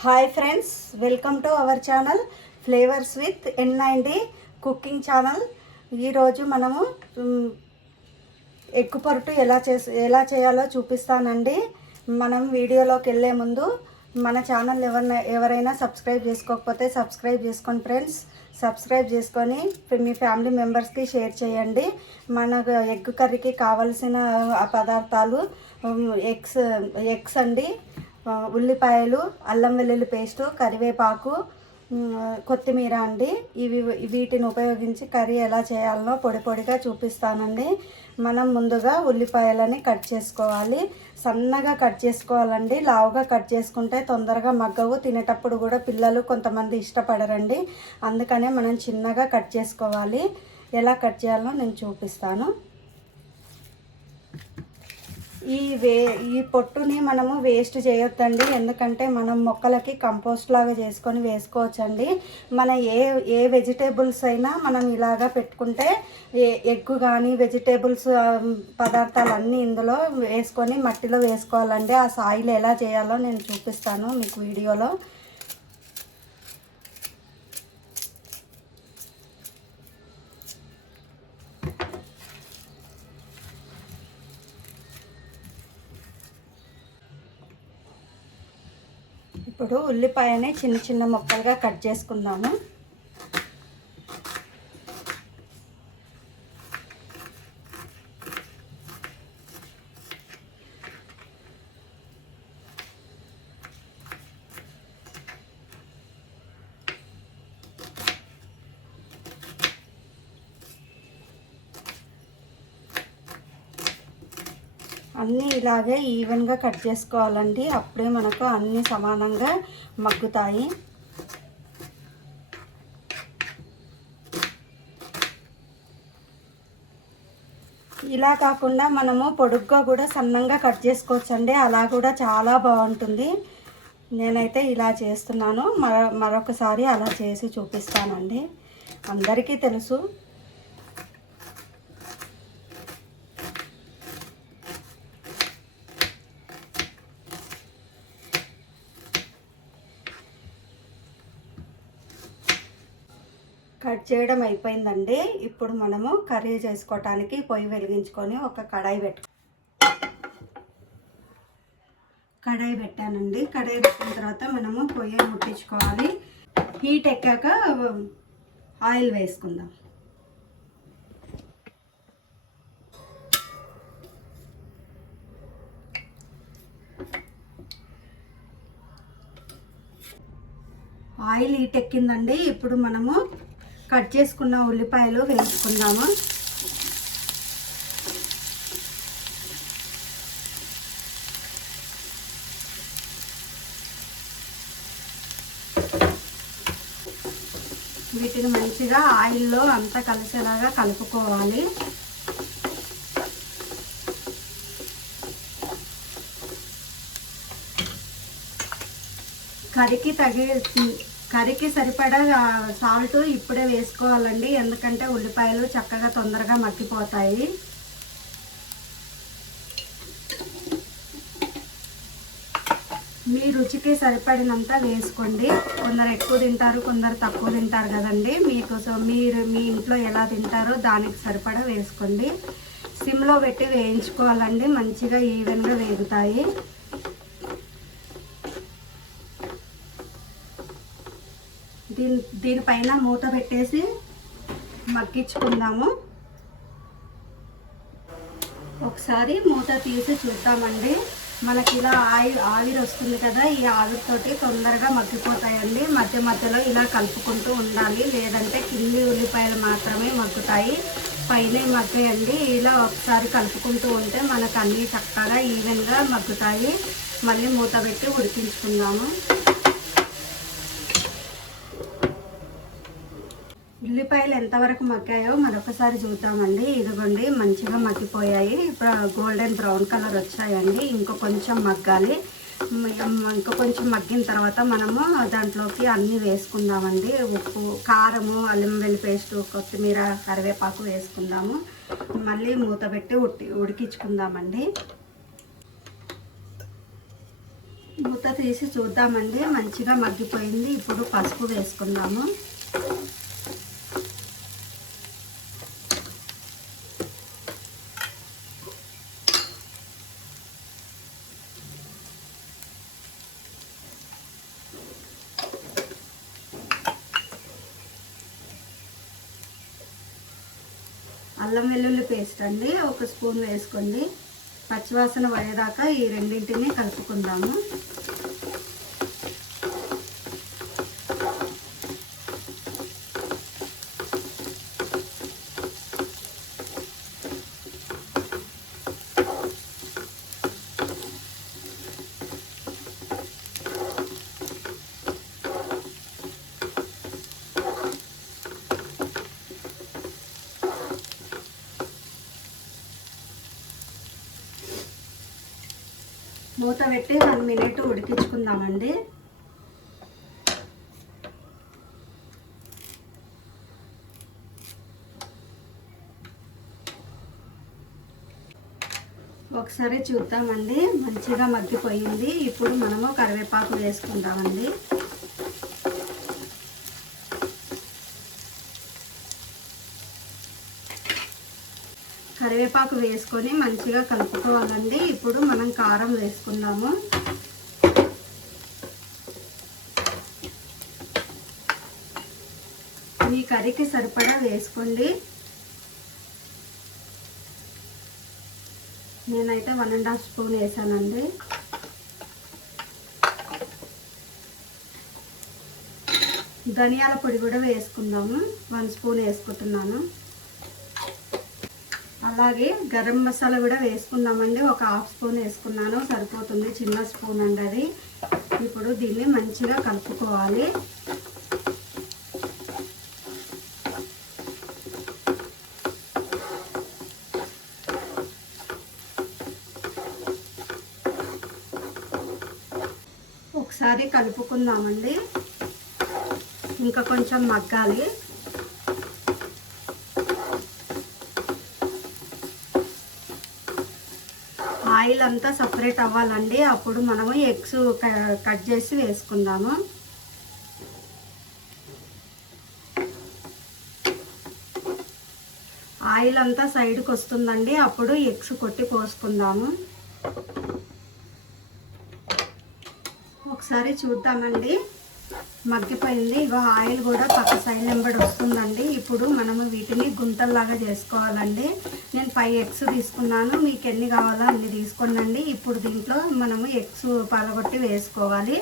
Hi friends, welcome to our channel flavours with N90 cooking channel. ఈరోజు మనము egg పొరటు ఎలా చేయాలో చూపిస్తానండి. మనం వీడియోలోకి వెళ్ళే ముందు మన ఛానల్ ఎవరైనా సబ్స్క్రైబ్ చేసుకోకపోతే సబ్స్క్రైబ్ చేసుకోండి ఫ్రెండ్స్. సబ్స్క్రైబ్ చేసుకొని మీ ఫ్యామిలీ మెంబర్స్కి షేర్ చేయండి. మన ఎగ్ కర్రీకి కావలసిన పదార్థాలు ఎగ్స్ అండి, ఉల్లిపాయలు, అల్లం వెల్లుల్లి పేస్టు, కరివేపాకు, కొత్తిమీర అండి. వీటిని ఉపయోగించి కర్రీ ఎలా చేయాలనో పొడిగా చూపిస్తానండి. మనం ముందుగా ఉల్లిపాయలని కట్ చేసుకోవాలి. సన్నగా కట్ చేసుకోవాలండి. లావుగా కట్ చేసుకుంటే తొందరగా మగ్గవు, తినేటప్పుడు కూడా పిల్లలు కొంతమంది ఇష్టపడరండి. అందుకనే మనం చిన్నగా కట్ చేసుకోవాలి. ఎలా కట్ చేయాలో నేను చూపిస్తాను. ఈ పొట్టుని మనము వేస్ట్ చేయొద్దండి, ఎందుకంటే మనం మొక్కలకి కంపోస్ట్ లాగా చేసుకొని వేసుకోవచ్చండి. మన ఏ వెజిటేబుల్స్ అయినా మనం ఇలాగా పెట్టుకుంటే ఎగ్ కానీ వెజిటేబుల్స్ పదార్థాలు అన్నీ ఇందులో వేసుకొని మట్టిలో వేసుకోవాలండి. ఆ సాయిల్ ఎలా చేయాలో నేను చూపిస్తాను మీకు వీడియోలో. ఇప్పుడు ఉల్లిపాయని చిన్న చిన్న ముక్కలుగా కట్ చేసుకుందాము. అన్నీ ఇలాగే ఈవెన్గా కట్ చేసుకోవాలండి. అప్పుడే మనకు అన్నీ సమానంగా మగ్గుతాయి. ఇలా కాకుండా మనము పొడుగ్గా కూడా సన్నంగా కట్ చేసుకోవచ్చండి. అలా కూడా చాలా బాగుంటుంది. నేనైతే ఇలా చేస్తున్నాను. మరొకసారి అలా చేసి చూపిస్తానండి. అందరికీ తెలుసు. కట్ చేయడం అయిపోయిందండి. ఇప్పుడు మనము కర్రీ చేసుకోవటానికి పొయ్యి వెలిగించుకొని ఒక కడాయి పెట్టానండి. కడాయి పెట్టిన తర్వాత మనము పొయ్యి ముట్టించుకోవాలి. హీట్ ఎక్కాక ఆయిల్ వేసుకుందాం. ఆయిల్ హీట్ ఎక్కిందండి. ఇప్పుడు మనము కట్ చేసుకున్న ఉల్లిపాయలు వేసుకుందాము. వీటిని మంచిగా ఆయిల్లో అంతా కలిసేలాగా కలుపుకోవాలి. కర్రీకి సరిపడా సాల్ట్ ఇప్పుడే వేసుకోవాలండి, ఎందుకంటే ఉల్లిపాయలు చక్కగా తొందరగా మగ్గిపోతాయి. మీ రుచికి సరిపడినంత వేసుకోండి. కొందరు ఎక్కువ తింటారు, కొందరు తక్కువ తింటారు కదండి. మీ ఇంట్లో ఎలా తింటారో దానికి సరిపడా వేసుకోండి. సిమ్లో పెట్టి వేయించుకోవాలండి. మంచిగా ఈవెన్గా వేగుతాయి. దీనిపైన మూత పెట్టేసి మగ్గించుకుందాము. ఒకసారి మూత తీసి చూద్దామండి. మనకి ఇలా ఆవిరి వస్తుంది కదా, ఈ ఆవిరితోటి తొందరగా మగ్గిపోతాయండి. మధ్యలో ఇలా కలుపుకుంటూ ఉండాలి, లేదంటే కింది ఉల్లిపాయలు మాత్రమే మగ్గుతాయి, పైన మగ్గాయండి. ఇలా ఒకసారి కలుపుకుంటూ ఉంటే మనకు అన్నీ చక్కగా ఈవెన్గా మగ్గుతాయి. మళ్ళీ మూత పెట్టి ఉడికించుకుందాము. ఉల్లిపాయలు ఎంతవరకు మగ్గాయో మరొకసారి చూద్దామండి. ఇదిగోండి, మంచిగా మగ్గిపోయాయి. ఇప్పుడు గోల్డెన్ బ్రౌన్ కలర్ వచ్చాయండి. ఇంకో కొంచెం మగ్గాలి. ఇంకా కొంచెం మగ్గిన తర్వాత మనము దాంట్లోకి అన్నీ వేసుకుందామండి. ఉప్పు, కారము, అల్లం వెల్లుల్లి పేస్టు, కొత్తిమీర, కరివేపాకు వేసుకుందాము. మళ్ళీ మూత పెట్టి ఉడికించుకుందామండి. మూత తీసి చూద్దామండి. మంచిగా మగ్గిపోయింది. ఇప్పుడు పసుపు వేసుకుందాము. అల్లం వెల్లుల్లి పేస్ట్ అండి 1 స్పూన్ వేసుకోండి. పచ్చివాసన పోయేదాకా ఈ రెండింటిని కలుపుకుందాము. మూత పెట్టి 1 మినిట్ ఉడికించుకుందామండి. ఒకసారి చూద్దామండి. మంచిగా మగ్గిపోయింది. ఇప్పుడు మనము కరివేపాకు వేసుకుందామండి. కరివేపాకు వేసుకొని మంచిగా కలుపుకోవాలండి. ఇప్పుడు మనం కారం వేసుకుందాము. మీ కర్రీకి సరిపడా వేసుకోండి. నేనైతే 1.5 స్పూన్ వేసానండి. ధనియాల పొడి కూడా వేసుకుందాము. 1 స్పూన్ వేసుకుంటున్నాను. అలాగే గరం మసాలా కూడా వేసుకుందామండి. 1/2 స్పూన్ వేసుకున్నాను, సరిపోతుంది. చిన్న స్పూన్ అండి అది. ఇప్పుడు దీన్ని మంచిగా కలుపుకోవాలి. ఒకసారి కలుపుకుందామండి. ఇంకా కొంచెం మగ్గాలి. ఆయిల్ అంతా సపరేట్ అవ్వాలండి. అప్పుడు మనము ఎగ్స్ కట్ చేసి వేసుకుందాము. ఆయిల్ అంతా సైడ్కి వస్తుందండి. అప్పుడు ఎగ్స్ కొట్టి పోసుకుందాము. ఒకసారి చూద్దామండి. మగ్గిపోయింది. ఇగో ఆయిల్ కూడా పక్క సైడ్ వెంబడి వస్తుందండి. ఇప్పుడు మనము వీటిని గుంతల్లాగా చేసుకోవాలండి. నేను 5 ఎగ్స్ తీసుకున్నాను. మీకు ఎన్ని కావాలో అన్ని తీసుకోండి. ఇప్పుడు దీంట్లో మనము ఎగ్స్ పలగొట్టి వేసుకోవాలి.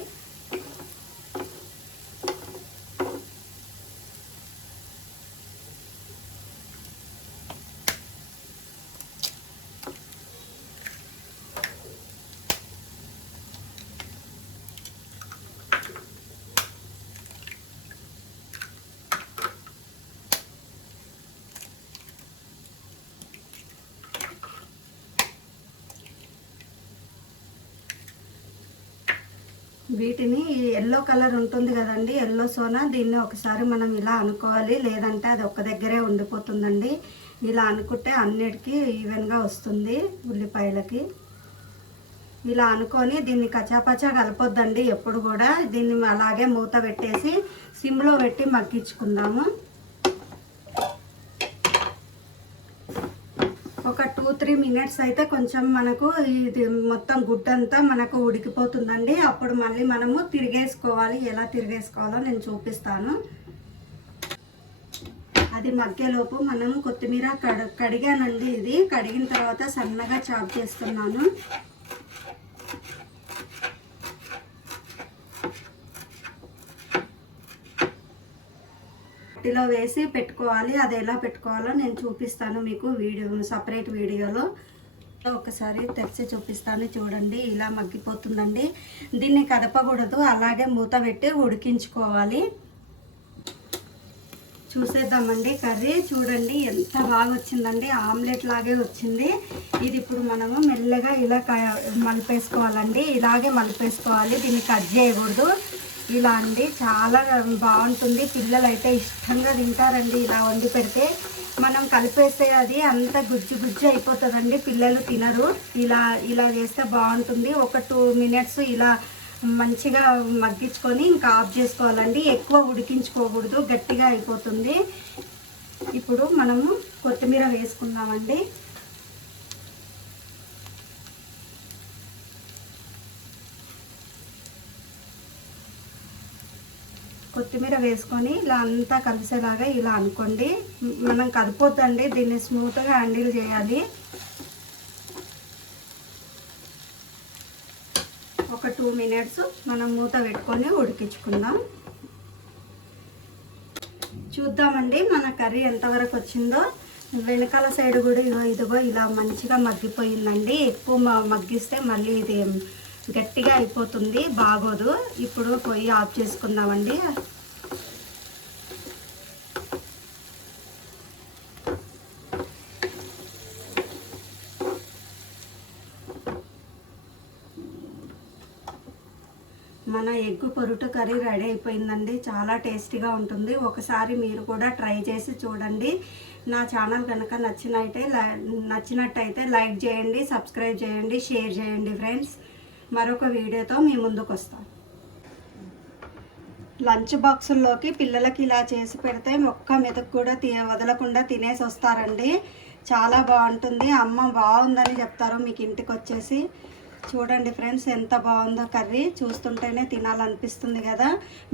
వీటిని ఎల్లో కలర్ ఉంటుంది కదండి, ఎల్లో సోనా, దీన్ని ఒకసారి మనం ఇలా అనుకోవాలి. లేదంటే అది ఒక్క దగ్గరే ఉండిపోతుందండి. ఇలా అనుకుంటే అన్నిటికీ ఈవెన్గా వస్తుంది. ఉల్లిపాయలకి ఇలా అనుకొని దీన్ని కచాపచా కలపొద్దండి ఎప్పుడు కూడా. దీన్ని అలాగే మూత పెట్టేసి సిమ్లో పెట్టి మగ్గించుకుందాము. ఒక 2-3 మినిట్స్ అయితే కొంచెం మనకు ఇది మొత్తం గుడ్డంతా మనకు ఉడికిపోతుందండి. అప్పుడు మళ్ళీ మనము తిరిగేసుకోవాలి. ఎలా తిరిగేసుకోవాలో నేను చూపిస్తాను. అది మగ్గేలోపు మనము కొత్తిమీర కడిగానండి. ఇది కడిగిన తర్వాత సన్నగా చాప్ చేస్తున్నాను. పట్టిలో వేసి పెట్టుకోవాలి. అది ఎలా పెట్టుకోవాలో నేను చూపిస్తాను మీకు సపరేట్ వీడియోలో. ఒకసారి తెరిచి చూపిస్తాను చూడండి. ఇలా మగ్గిపోతుందండి. దీన్ని కదపకూడదు, అలాగే మూత పెట్టి ఉడికించుకోవాలి. చూసేద్దామండి కర్రీ. చూడండి ఎంత బాగా వచ్చిందండి. ఆమ్లెట్ లాగే వచ్చింది. ఇది ఇప్పుడు మనము మెల్లగా ఇలా మలిపేసుకోవాలండి. ఇలాగే మలిపేసుకోవాలి. దీన్ని కట్ చేయకూడదు. ఇలా అండి చాలా బాగుంటుంది. పిల్లలు అయితే ఇష్టంగా తింటారండి. ఇలా వండి పెడితే మనం కలిపేస్తే అది అంత గుజ్జు గుజ్జు అయిపోతుందండి. పిల్లలు తినరు. ఇలా చేస్తే బాగుంటుంది. ఒక 2 మినిట్స్ ఇలా మంచిగా మగ్గించుకొని ఇంకా ఆఫ్ చేసుకోవాలండి. ఎక్కువ ఉడికించుకోకూడదు, గట్టిగా అయిపోతుంది. ఇప్పుడు మనము కొత్తిమీర వేసుకుందామండి. కొత్తిమీర వేసుకొని ఇలా అంతా కలిసేలాగా ఇలా అనుకోండి. మనం కదిపోద్దండి, దీన్ని స్మూత్గా హ్యాండిల్ చేయాలి. ఒక 2 మినిట్స్ మనం మూత పెట్టుకొని ఉడికించుకుందాం. చూద్దామండి మన కర్రీ ఎంతవరకు వచ్చిందో. వెనకాల సైడ్ కూడా ఇదిగో ఇలా మంచిగా మగ్గిపోయిందండి. ఎక్కువ మగ్గిస్తే మళ్ళీ ఇది గట్టిగా అయిపోతుంది, బాగోదు. ఇప్పుడు పొయ్యి ఆఫ్ చేసుకుందామండి. మన ఎగ్ పొరుటు కర్రీ రెడీ అయిపోయిందండి. చాలా టేస్టీగా ఉంటుంది. ఒకసారి మీరు కూడా ట్రై చేసి చూడండి. నా ఛానల్ కనుక నచ్చినట్టయితే లైక్ చేయండి, సబ్స్క్రైబ్ చేయండి, షేర్ చేయండి ఫ్రెండ్స్. మరొక వీడియోతో మీ ముందుకు వస్తాను. లంచ్ బాక్సుల్లోకి పిల్లలకి ఇలా చేసి పెడితే ఒక్క మెతుకు కూడా వదలకుండా తినేసి వస్తారండి. చాలా బాగుంటుంది. అమ్మ బాగుందని చెప్తారు మీకు ఇంటికి వచ్చేసి. చూడండి ఫ్రెండ్స్ ఎంత బాగుందో కర్రీ. చూస్తుంటేనే తినాలనిపిస్తుంది కదా.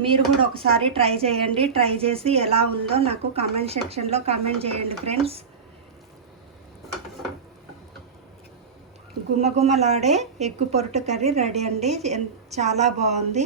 మీరు కూడా ఒకసారి ట్రై చేయండి. ట్రై చేసి ఎలా ఉందో నాకు కామెంట్ సెక్షన్లో కామెంట్ చేయండి ఫ్రెండ్స్. గుమగుమలాడే ఎగ్ పొరుటు కర్రీ రెడీ అండి. చాలా బాగుంది.